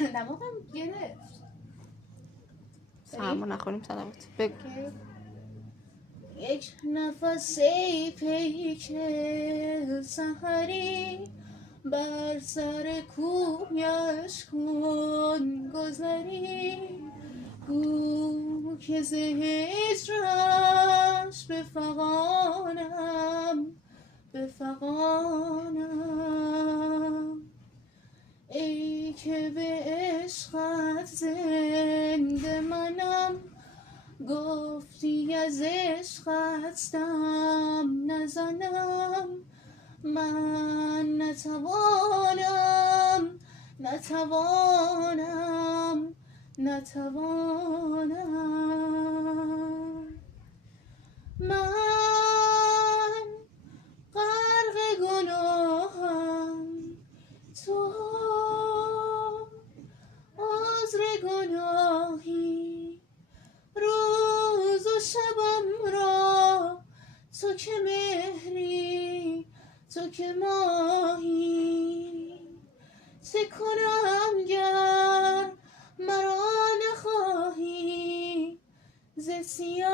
دماغم گرفت. سرما نخوریم سلامت. بگو. یک نفسی پیک سحری بر سر کویش کن گذری، گو که ز هجرش بفغانم. ای که به عشقت زنده منم، گفتی از عشقت دم نزنم. من نتوانم من غرق گناهم، تو عذر گناهی. روز و شبم را تو که مهری، تو که ماهی. چه کنم گر مرا نخواهی ز سیاهی؟